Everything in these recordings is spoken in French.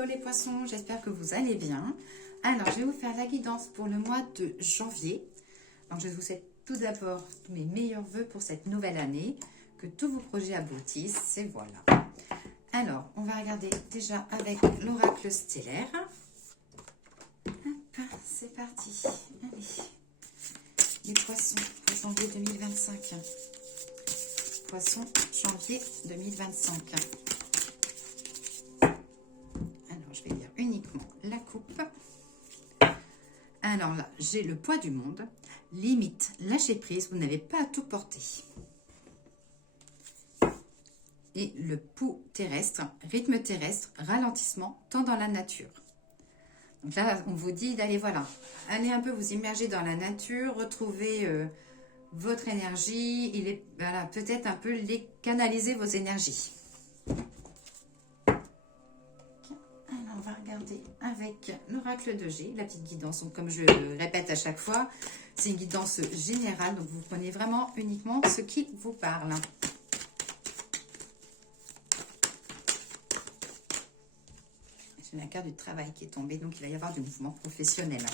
Hello les poissons, j'espère que vous allez bien. Alors, je vais vous faire la guidance pour le mois de janvier. Donc, je vous souhaite tout d'abord tous mes meilleurs vœux pour cette nouvelle année, que tous vos projets aboutissent, et voilà. Alors, on va regarder déjà avec l'oracle stellaire. Hop, c'est parti. Allez, les poissons pour janvier 2025. Poissons, janvier 2025. Alors, je vais lire uniquement la coupe. Alors là, j'ai le poids du monde. Limite, lâcher prise, vous n'avez pas à tout porter. Et le pouls terrestre, rythme terrestre, ralentissement, temps dans la nature. Donc là, on vous dit d'aller, voilà, aller un peu vous immerger dans la nature, retrouver votre énergie, voilà, peut-être un peu les canaliser vos énergies. Alors, on va regarder avec l'oracle de G, la petite guidance. Donc, comme je le répète à chaque fois, c'est une guidance générale, donc vous prenez vraiment uniquement ce qui vous parle. J'ai la carte du travail qui est tombée, donc il va y avoir du mouvement professionnel.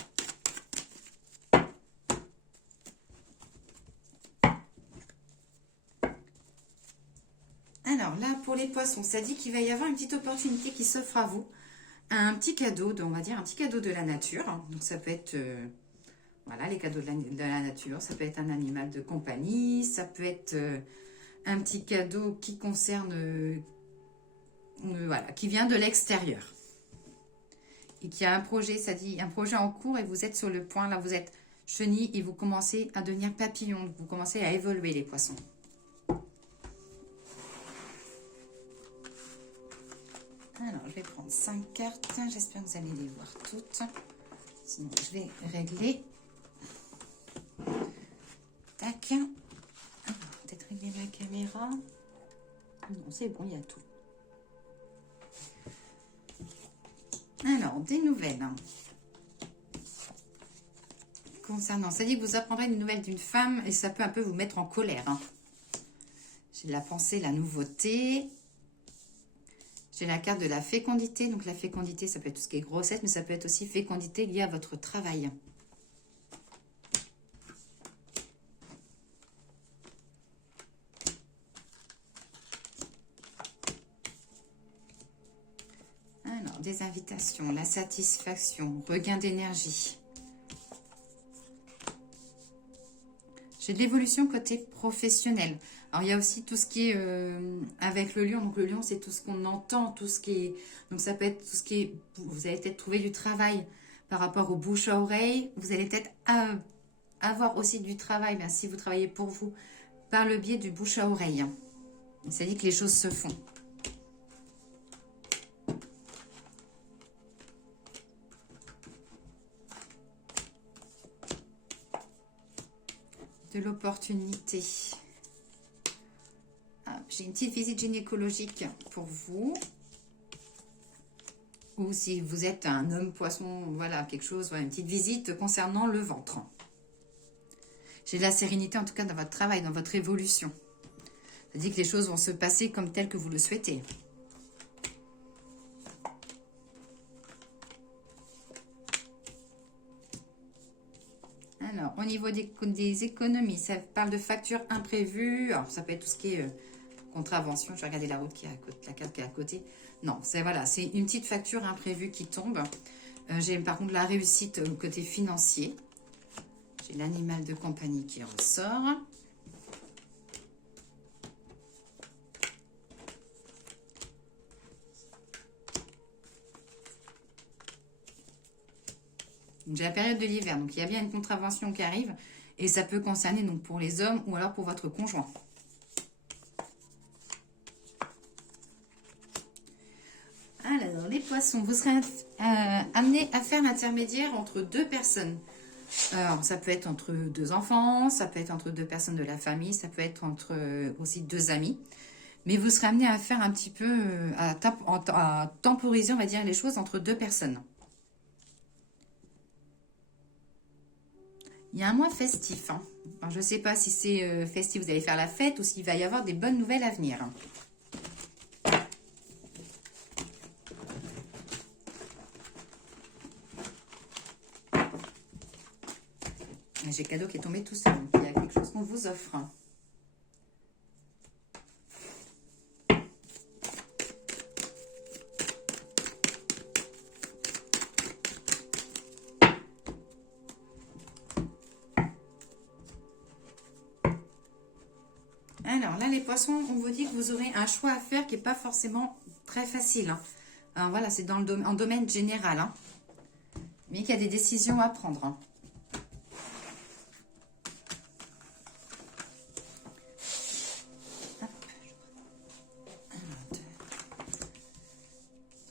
Alors là, pour les poissons, ça dit qu'il va y avoir une petite opportunité qui s'offre à vous. Un petit cadeau, on va dire un petit cadeau de la nature. Donc ça peut être, voilà, les cadeaux de la nature. Ça peut être un animal de compagnie. Ça peut être un petit cadeau qui concerne, voilà, qui vient de l'extérieur. Et qui a un projet, ça dit un projet en cours et vous êtes sur le point, là vous êtes chenille et vous commencez à devenir papillon. Vous commencez à évoluer les poissons. Alors, je vais prendre 5 cartes. J'espère que vous allez les voir toutes. Sinon, je vais régler. Tac. Peut-être régler ma caméra. Non, c'est bon, il y a tout. Alors, des nouvelles. Concernant, ça dit que vous apprendrez une nouvelle d'une femme et ça peut un peu vous mettre en colère. J'ai la pensée, la nouveauté. J'ai la carte de la fécondité. Donc la fécondité, ça peut être tout ce qui est grossesse, mais ça peut être aussi fécondité liée à votre travail. Alors, des invitations, la satisfaction, regain d'énergie. J'ai de l'évolution côté professionnel. Alors, il y a aussi tout ce qui est avec le lion. Donc, le lion, c'est tout ce qu'on entend, tout ce qui est... Donc, ça peut être tout ce qui est... Vous allez peut-être trouver du travail par rapport au bouche à oreille. Vous allez peut-être avoir aussi du travail, bien, si vous travaillez pour vous, par le biais du bouche à oreille. Ça dit que les choses se font. De l'opportunité. J'ai une petite visite gynécologique pour vous. Ou si vous êtes un homme poisson, voilà, quelque chose, voilà, une petite visite concernant le ventre. J'ai de la sérénité en tout cas dans votre travail, dans votre évolution. Ça dit que les choses vont se passer comme telles que vous le souhaitez. Alors, au niveau des économies, ça parle de factures imprévues. Alors, ça peut être tout ce qui est contravention. Je vais regarder la route qui est à côté, la carte qui est à côté. Non, c'est voilà, c'est une petite facture imprévue qui tombe. J'ai par contre la réussite côté financier. J'ai l'animal de compagnie qui ressort. J'ai la période de l'hiver, donc il y a bien une contravention qui arrive et ça peut concerner donc pour les hommes ou alors pour votre conjoint. Alors, les poissons, vous serez amenés à faire l'intermédiaire entre deux personnes. Alors, ça peut être entre deux enfants, ça peut être entre deux personnes de la famille, ça peut être entre aussi deux amis. Mais vous serez amenés à faire un petit peu, à temporiser, on va dire, les choses entre deux personnes. Il y a un mois festif. Hein. Alors, je ne sais pas si c'est festif, vous allez faire la fête ou s'il va y avoir des bonnes nouvelles à venir. J'ai le cadeau qui est tombé tout seul. Donc il y a quelque chose qu'on vous offre. Alors là, les poissons, on vous dit que vous aurez un choix à faire qui n'est pas forcément très facile, hein. Alors voilà, c'est dans en domaine général, hein, mais qu'il y a des décisions à prendre, hein. Hop. 1, 2,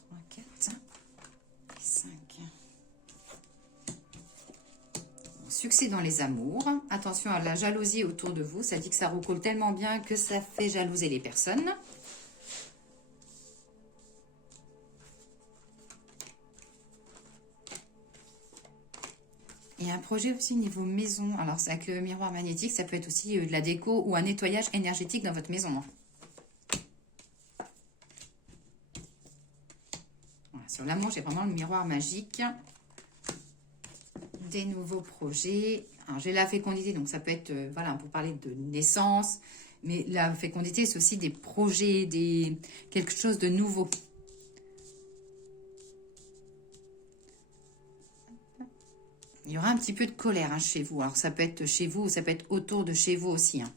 3, 4, 5. Succès dans les amours. Attention à la jalousie autour de vous. Ça dit que ça recoule tellement bien que ça fait jalouser les personnes. Et un projet aussi niveau maison. Alors, c'est avec le miroir magnétique, ça peut être aussi de la déco ou un nettoyage énergétique dans votre maison. Voilà, sur l'amour, j'ai vraiment le miroir magique. Des nouveaux projets. Alors, j'ai la fécondité, donc ça peut être, voilà, pour parler de naissance. Mais la fécondité, c'est aussi des projets, quelque chose de nouveau. Il y aura un petit peu de colère, hein, chez vous. Alors, ça peut être chez vous ou ça peut être autour de chez vous aussi, hein.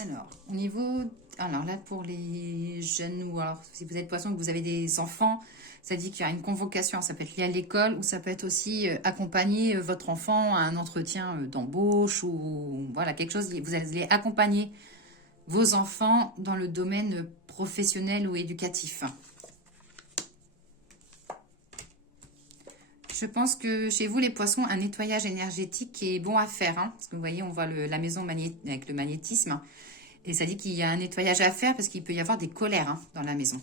Alors, au niveau... Alors là, pour les jeunes, ou alors si vous êtes poisson, que vous avez des enfants, ça dit qu'il y a une convocation. Ça peut être lié à l'école ou ça peut être aussi accompagner votre enfant à un entretien d'embauche ou voilà, quelque chose. Vous allez accompagner vos enfants dans le domaine professionnel ou éducatif. Je pense que chez vous, les poissons, un nettoyage énergétique est bon à faire, hein, parce que vous voyez, on voit la maison avec le magnétisme. Et ça dit qu'il y a un nettoyage à faire parce qu'il peut y avoir des colères, hein, dans la maison.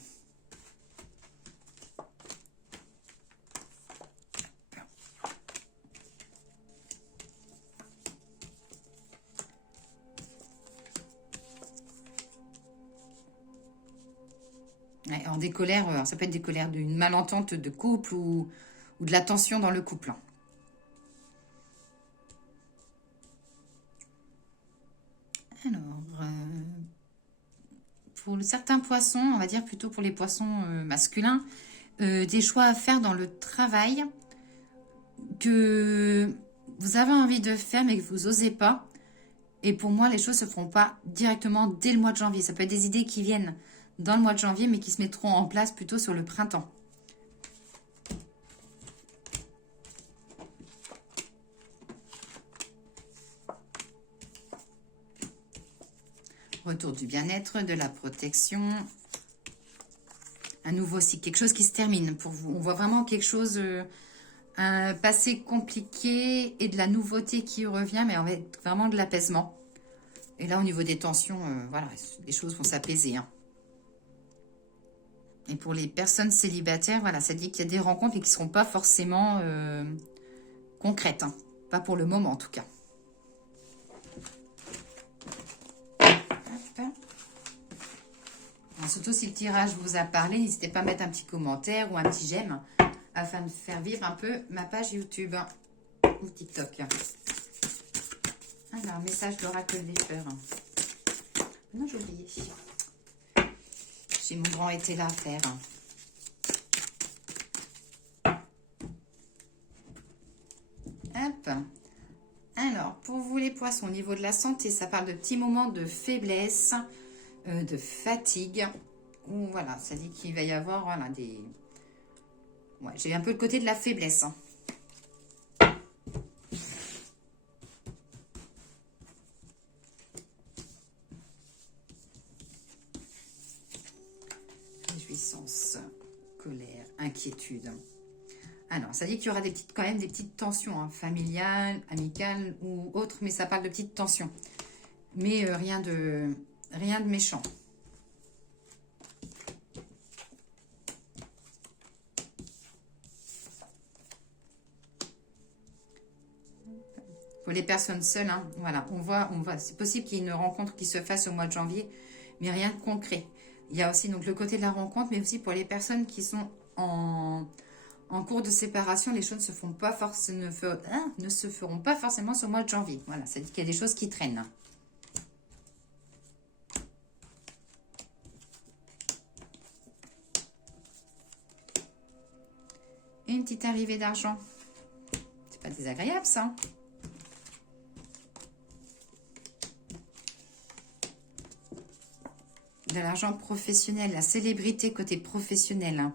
Ouais, alors des colères, ça peut être des colères d'une malentente de couple ou de la tension dans le couple. Alors, pour certains poissons, on va dire plutôt pour les poissons masculins, des choix à faire dans le travail que vous avez envie de faire mais que vous n'osez pas. Et pour moi, les choses ne se feront pas directement dès le mois de janvier. Ça peut être des idées qui viennent dans le mois de janvier mais qui se mettront en place plutôt sur le printemps. Retour du bien-être, de la protection. Un nouveau cycle, quelque chose qui se termine pour vous. On voit vraiment quelque chose, un passé compliqué et de la nouveauté qui revient, mais avec vraiment de l'apaisement. Et là, au niveau des tensions, voilà, les choses vont s'apaiser, hein. Et pour les personnes célibataires, voilà, ça dit qu'il y a des rencontres et qui ne seront pas forcément concrètes, hein. Pas pour le moment, en tout cas. Surtout si le tirage vous a parlé, n'hésitez pas à mettre un petit commentaire ou un petit j'aime afin de faire vivre un peu ma page YouTube ou TikTok. Alors, message d'oracle des fleurs. Non, j'ai oublié. J'ai mon grand été là à faire. Hop. Alors, pour vous les poissons, au niveau de la santé, ça parle de petits moments de faiblesse, de fatigue. Ou voilà, ça dit qu'il va y avoir voilà, des... Ouais, j'ai un peu le côté de la faiblesse, hein. Réjouissance, colère, inquiétude. Alors, ça dit qu'il y aura quand même des petites tensions, hein, familiales, amicales ou autres, mais ça parle de petites tensions. Mais rien de méchant. Pour les personnes seules, hein, voilà, c'est possible qu'il y ait une rencontre qui se fasse au mois de janvier, mais rien de concret. Il y a aussi donc le côté de la rencontre, mais aussi pour les personnes qui sont en cours de séparation, les choses ne se feront pas forcément ce mois de janvier. Voilà, ça dit qu'il y a des choses qui traînent. Et une petite arrivée d'argent. C'est pas désagréable, ça. De l'argent professionnel, la célébrité côté professionnel. Hein.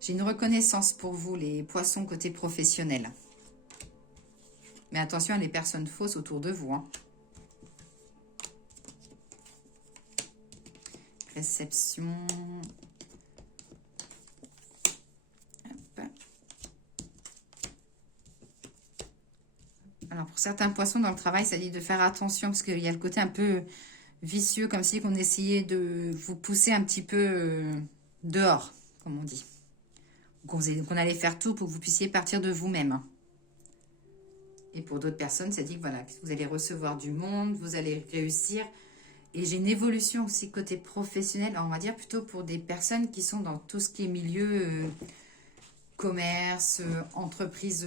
J'ai une reconnaissance pour vous, les poissons côté professionnel. Mais attention à les personnes fausses autour de vous. Hein. Réception. Hop. Alors, pour certains poissons dans le travail, ça dit de faire attention parce qu'il y a le côté un peu vicieux, comme si on essayait de vous pousser un petit peu dehors, comme on dit. Qu'on allait faire tout pour que vous puissiez partir de vous-même. Et pour d'autres personnes, ça dit que voilà, vous allez recevoir du monde, vous allez réussir. Et j'ai une évolution aussi côté professionnel, on va dire plutôt pour des personnes qui sont dans tout ce qui est milieu commerce, entreprise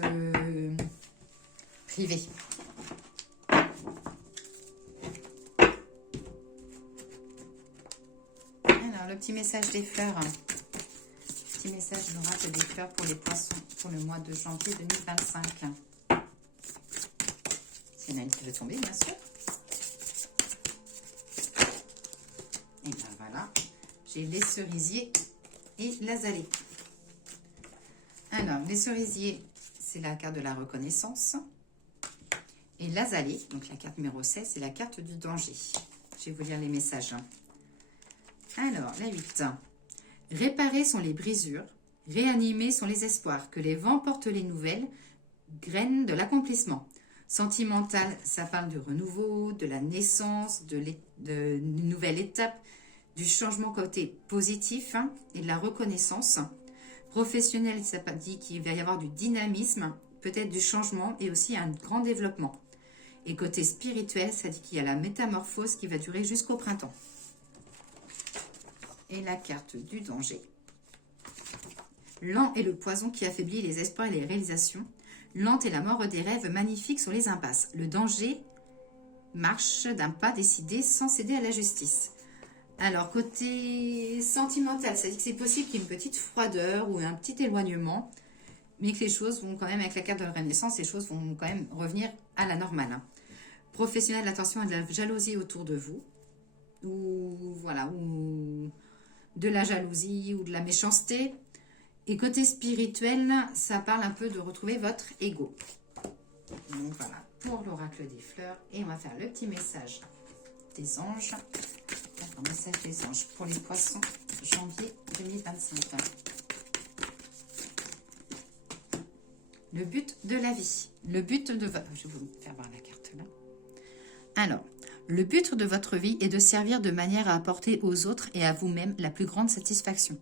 privée. Alors, le petit message des fleurs. Petit message de l'oracle des fleurs pour les poissons pour le mois de janvier 2025. C'est une qui veut tomber, bien sûr. Et bien voilà, j'ai les cerisiers et l'azalée. Alors, les cerisiers, c'est la carte de la reconnaissance. Et l'azalée, donc la carte numéro 16, c'est la carte du danger. Je vais vous lire les messages. Alors, la 8. Réparer sont les brisures, réanimer sont les espoirs, que les vents portent les nouvelles, graines de l'accomplissement. Sentimental, ça parle du renouveau, de la naissance, d'une nouvelle étape, du changement côté positif hein, et de la reconnaissance. Professionnel, ça dit qu'il va y avoir du dynamisme, peut-être du changement et aussi un grand développement. Et côté spirituel, ça dit qu'il y a la métamorphose qui va durer jusqu'au printemps. Et la carte du danger. Lent est le poison qui affaiblit les espoirs et les réalisations. Lente est la mort des rêves magnifiques sur les impasses. Le danger marche d'un pas décidé sans céder à la justice. Alors, côté sentimental, ça dit que c'est possible qu'il y ait une petite froideur ou un petit éloignement, mais que les choses vont quand même, avec la carte de la Renaissance, les choses vont quand même revenir à la normale. Hein. Professionnel, attention à de la jalousie autour de vous, ou voilà, ou de la jalousie ou de la méchanceté. Et côté spirituel, ça parle un peu de retrouver votre ego. Donc voilà, pour l'oracle des fleurs. Et on va faire le petit message des anges. Un message des anges pour les poissons, janvier 2025. Le but de la vie. Le but de votre... Je vais vous faire voir la carte là. Alors, le but de votre vie est de servir de manière à apporter aux autres et à vous-même la plus grande satisfaction.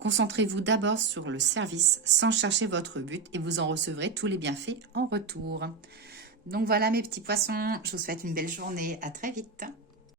Concentrez-vous d'abord sur le service sans chercher votre but et vous en recevrez tous les bienfaits en retour. Donc voilà mes petits poissons, je vous souhaite une belle journée, à très vite.